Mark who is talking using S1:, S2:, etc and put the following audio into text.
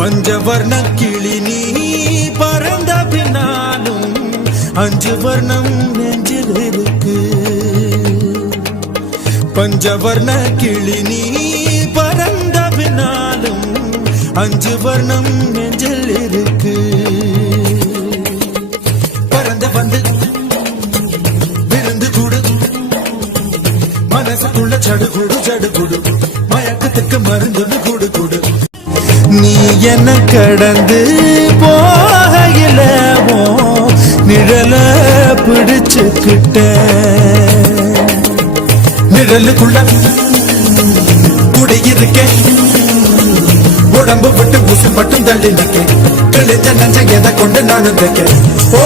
S1: பஞ்சவர்ண கிளி நீ பறந்த பின்னாலும் அஞ்சு வர்ணம் நெஞ்சில் இருக்கு பஞ்சவர்ண கிளி நீ பறந்த பின்னாலும் அஞ்சு வர்ணம் நெஞ்சில் இருக்கு பறந்து வந்து விருந்து கூடு. மனசுக்குள்ள சடுகுடு சடுகுடு. மயக்கத்துக்கு மருந்து கூடு கூடு. நீ என்ன கடந்து போகையில ஓ நிழல பிடிச்சுக்கிட்ட. நிழலுக்குள்ள குடியிருக்கேன் உடம்பு விட்டு ஊசி மட்டும் தள்ளி நிக்க கிழிஞ்ச நஞ்ச எதை கொண்டு நானும் தைக்க ஓ!